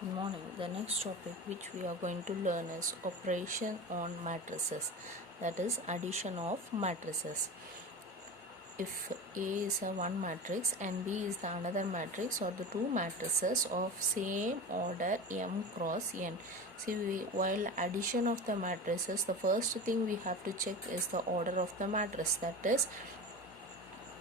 Good morning. The next topic which we are going to learn is operation on matrices, that is addition of matrices. If A is a one matrix and B is the another matrix, or the two matrices of same order m cross n. See, while addition of the matrices, the first thing we have to check is the order of the matrix, that is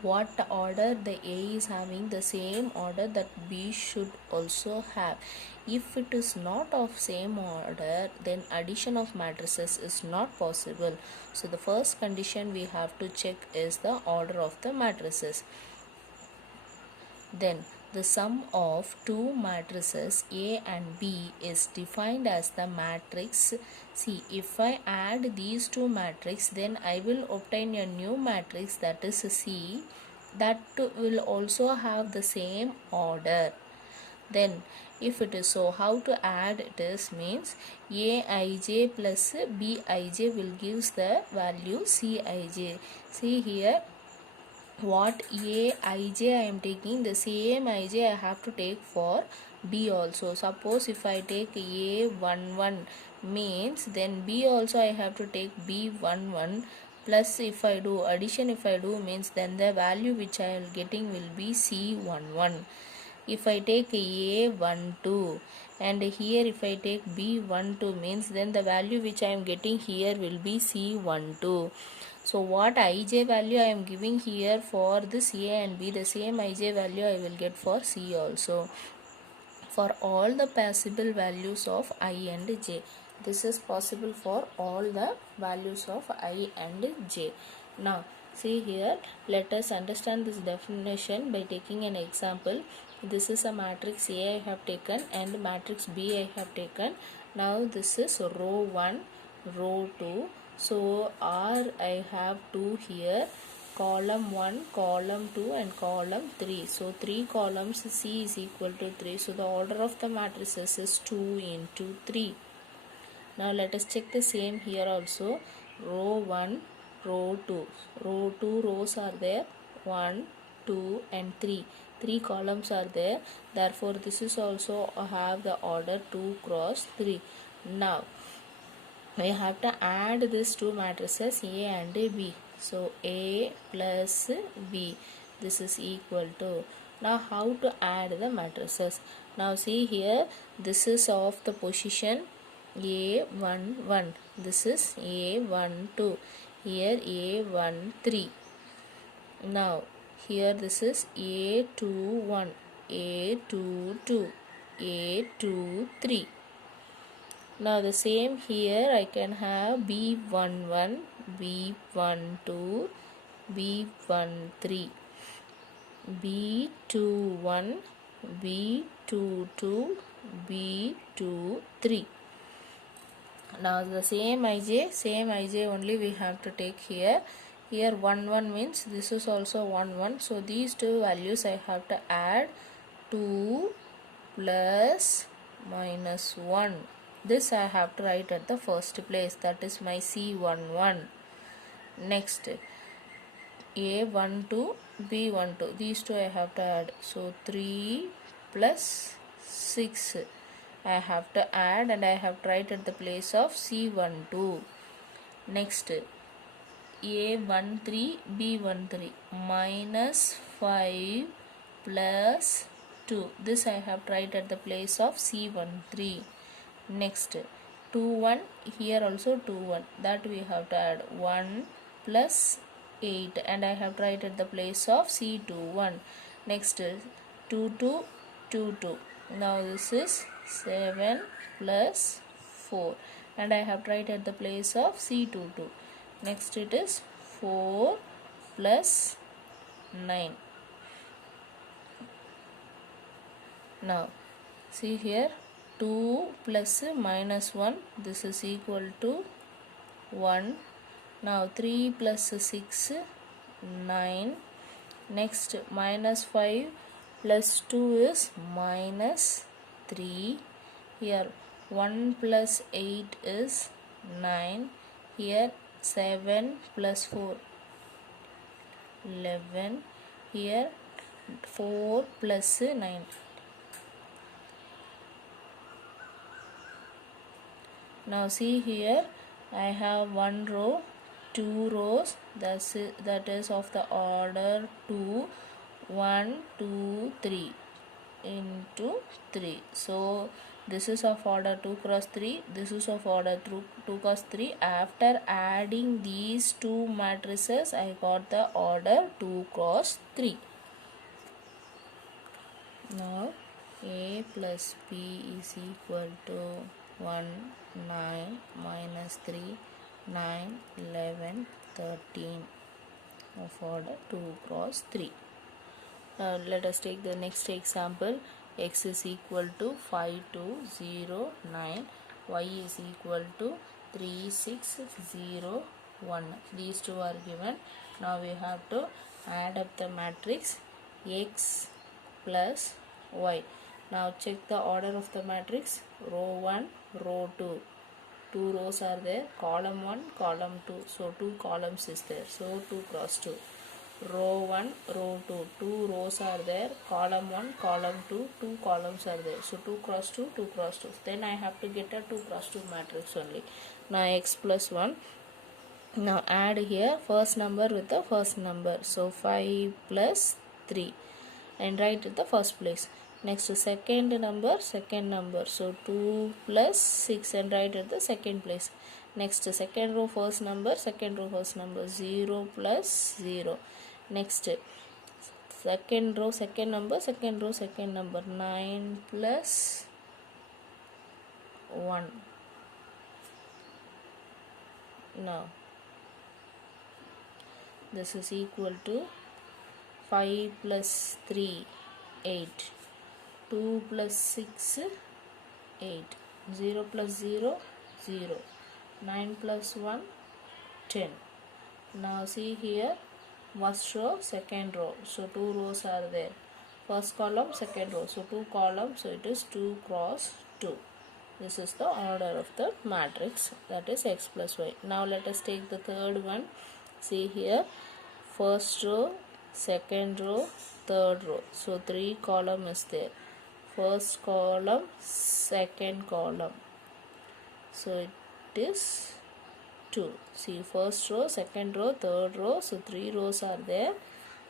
what order the A is having, the same order that B should also have. If it is not of same order, then addition of matrices is not possible. So the first condition we have to check is the order of the matrices. Then the sum of two matrices A and B is defined as the matrix. See, if I add these two matrices, then I will obtain a new matrix, that is C, that will also have the same order. Then if it is so, how to add it is means Aij plus Bij will gives the value Cij. See here, what Aij I am taking, the same Ij I have to take for B also. Suppose if I take A11 means, then B also I have to take B11, plus if I do addition, if I do means, then the value which I am getting will be C11. If I take A12 and here if I take B12 means, then the value which I am getting here will be C12. So what Ij value I am giving here for this A and B, the same Ij value I will get for C also, for all the possible values of I and j. This is possible for all the values of I and j. Now see here, let us understand this definition by taking an example. This is a matrix A I have taken and matrix B I have taken. Now this is row 1, row 2. So R I have 2 here, column 1, column 2 and column 3. So 3 columns, C is equal to 3. So the order of the matrices is 2 into 3. Now let us check the same here also. Row 1, row 2. Row 2 rows are there, 1, 2 and 3. 3 columns are there. Therefore this is also have the order 2 cross 3. Now I have to add these two matrices A and B. So A plus B, this is equal to. Now how to add the matrices? Now see here, this is of the position A11, this is A12, here A13. Now here this is A21, A22, A23. Now the same here I can have B11, B12, B13, B21, B22, B23. Now the same Ij only we have to take here. Here 1 1 means this is also 1 1. So these two values I have to add, 2 plus minus 1. This I have to write at the first place, that is my C11. Next A12, B12, these two I have to add. So 3 plus 6 I have to add and I have to write at the place of C12. Next A13, B13, minus 5 plus 2. This I have to write at the place of C13. Next 2 1, here also 2 1, that we have to add 1 plus 8 and I have to write at the place of C21. Next 2 2, 2 2. Now this is 7 plus 4 and I have to write at the place of C22. Next it is 4 plus 9. Now see here, 2 plus minus 1, this is equal to 1. Now 3 plus 6, 9. Next minus 5 plus 2 is minus 3. Here 1 plus 8 is 9. Here 7 plus 4, 11. Here 4 plus 9, Now see here, I have one row, two rows, that is of the order 2, 1, 2, 3 into 3. So this is of order 2 cross 3, this is of order 2 cross 3. After adding these two matrices, I got the order 2 cross 3. Now A plus B is equal to 1, 9, minus 3, 9, 11, 13 of order 2 cross 3. Now let us take the next example. X is equal to 5, 2, 0, 9. Y is equal to 3, 6, 0, 1. These two are given. Now we have to add up the matrix X plus Y. Now check the order of the matrix. Row 1, row 2. Two rows are there. Column 1, column 2. So two columns is there. So 2 cross 2. Row 1, row 2. Two rows are there. Column 1, column 2. Two columns are there. So 2 cross 2, 2 cross 2. Then I have to get a 2 cross 2 matrix only. Now x plus 1. Now add here first number with the first number. So 5 plus 3. And write at the first place. Next second number, so 2 plus 6 and write at the second place. Next second row first number, 0 plus 0. Next second row second number, 9 plus 1. Now this is equal to 5 plus 3, 8. 2 plus 6, 8. 0 plus 0, 0. 9 plus 1, 10. Now see here, first row, second row. So 2 rows are there. First column, second row. So 2 columns, so it is 2 cross 2. This is the order of the matrix, that is x plus y. Now let us take the third one. See here, first row, second row, third row. So 3 column is there. First column, second column. So it is 2. See, first row, second row, third row. So 3 rows are there.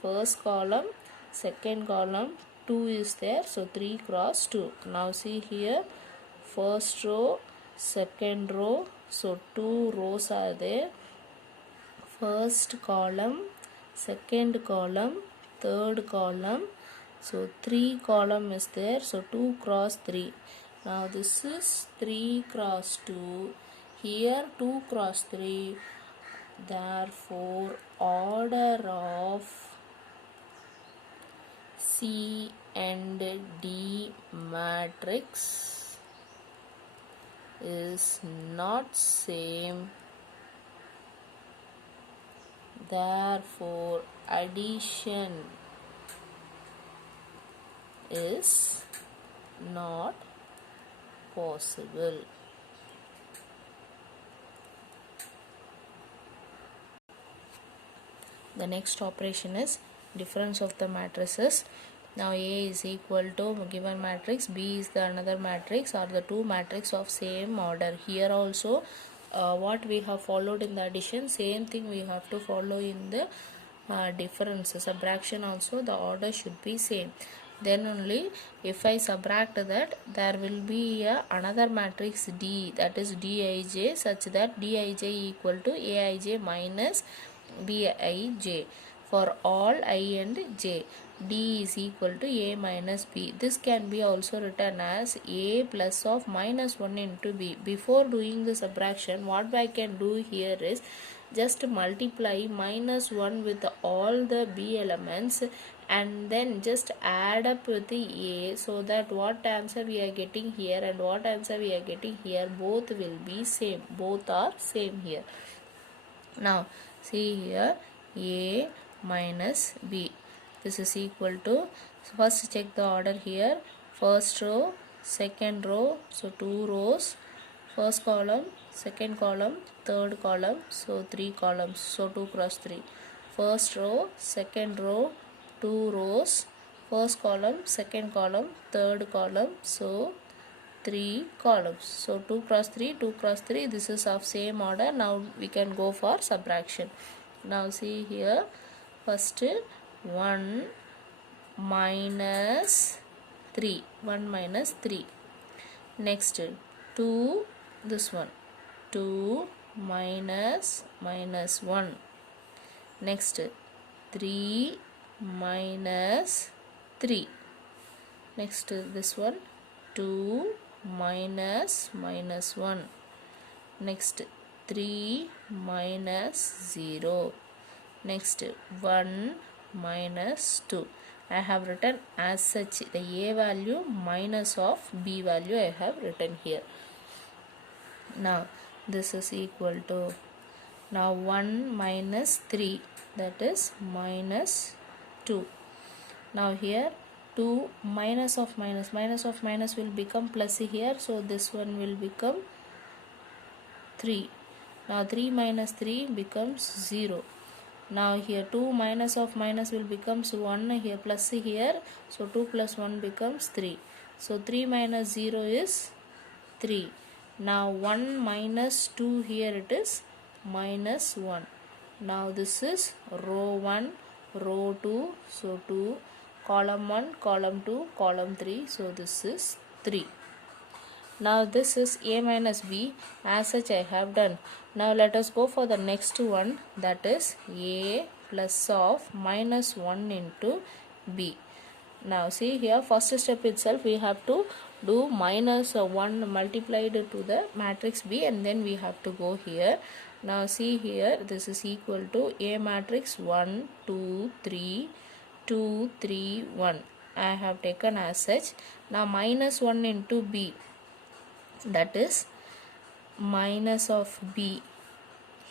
First column, second column, 2 is there. So 3 cross 2. Now see here, first row, second row. So 2 rows are there. First column, second column, third column. So 3 column is there. So 2 cross 3. Now this is 3 cross 2. Here 2 cross 3. Therefore order of C and D matrix is not same. Therefore addition is not possible. The next operation is difference of the matrices. Now A is equal to given matrix, B is the another matrix, or the two matrix of same order. Here also what we have followed in the addition, same thing we have to follow in the difference. Subtraction also the order should be same. Then only if I subtract that, there will be another matrix D, that is Dij, such that Dij equal to Aij minus Bij for all I and j. D is equal to A minus B. This can be also written as A plus of minus 1 into B. Before doing the subtraction, what I can do here is just multiply minus 1 with all the B elements and then just add up with the A, so that what answer we are getting here and what answer we are getting here, both will be same. Both are same here. Now see here, A minus B. This is equal to, first check the order here, first row, second row, so 2 rows, first column, second column, third column, so 3 columns, so 2 cross 3. First row, second row, 2 rows, first column, second column, third column, so 3 columns. So 2 cross 3, 2 cross 3, this is of same order. Now we can go for subtraction. Now see here, first 1 minus 3, 1 minus 3. Next 2, this one, 2 minus 1. Next 3 minus 3. Next this one, 2 minus 1. Next 3 minus 0. Next 1 minus 2. I have written as such the A value minus of B value I have written here. Now this is equal to, now 1 minus 3, that is minus 2. Now here 2 minus of minus will become plus here, so this one will become 3. Now 3 minus 3 becomes 0. Now here 2 minus of minus will becomes 1 here, plus here, so 2 plus 1 becomes 3. So 3 minus 0 is 3. Now 1 minus 2 here it is minus 1. Now this is row 1, row 2, so 2, column 1, column 2, column 3, so this is 3. Now this is A minus B, as such I have done. Now let us go for the next one, that is A plus of minus 1 into B. Now see here, first step itself we have to do minus 1 multiplied to the matrix B, and then we have to go here. Now see here, this is equal to A matrix 1, 2, 3, 2, 3, 1. I have taken as such. Now minus 1 into B, that is minus of B.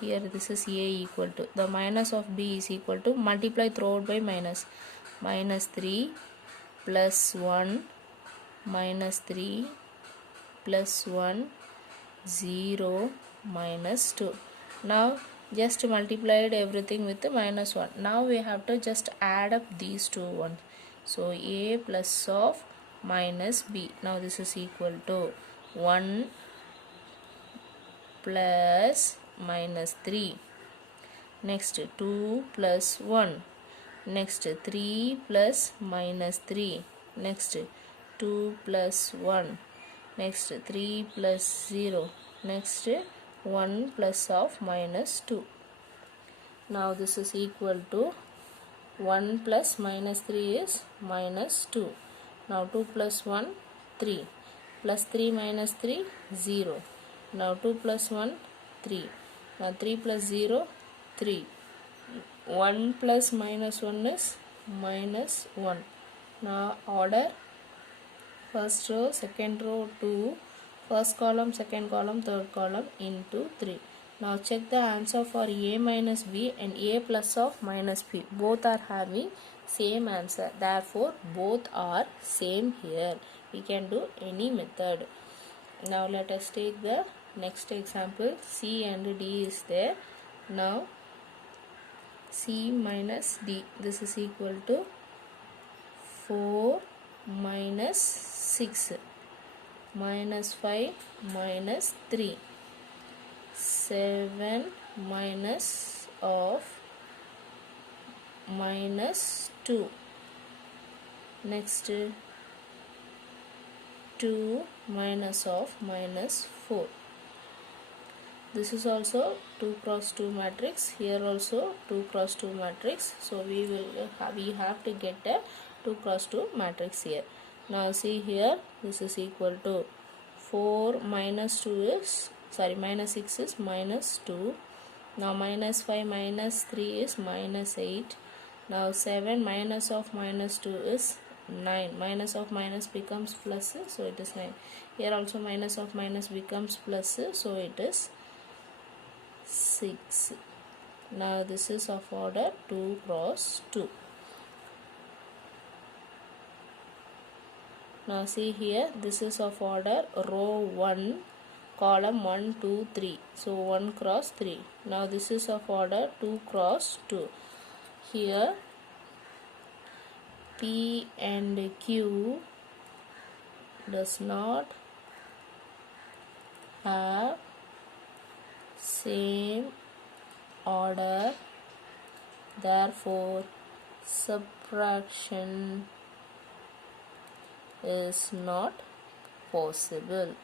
Here this is A equal to, the minus of B is equal to, multiply throughout by minus, minus 3 plus 1 minus 3 plus 1 0 minus 2. Now just multiplied everything with the minus 1. Now we have to just add up these two ones. So A plus of minus B. Now this is equal to 1 plus minus 3. Next 2 plus 1. Next 3 plus minus 3. Next 2 plus 1. Next 3 plus 0. Next 1 plus of minus 2. Now this is equal to 1 plus minus 3 is minus 2. Now 2 plus 1, 3. Plus 3 minus 3, 0. Now 2 plus 1, 3. Now 3 plus 0, 3. 1 plus minus 1 is minus 1. Now order, first row, second row 2, first column, second column, third column into 3. Now check the answer for A minus B and A plus of minus B. Both are having same answer. Therefore both are same here. We can do any method. Now let us take the next example. C and D is there. Now C minus D, this is equal to 4 minus 6 minus 5 minus 3, 7 minus of minus 2. Next 2 minus of minus 4. This is also 2 cross 2 matrix. Here also 2 cross 2 matrix. So we have to get a 2 cross 2 matrix here. Now see here, this is equal to 4 minus 2 is, sorry, minus 6 is minus 2. Now minus 5 minus 3 is minus 8. Now 7 minus of minus 2 is 9. Minus of minus becomes plus, so it is 9. Here also minus of minus becomes plus, so it is 6. Now this is of order 2 cross 2. Now see here, this is of order row 1, column 1, 2, 3. So 1 cross 3. Now this is of order 2 cross 2. Here P and Q does not have same order, therefore subtraction is not possible.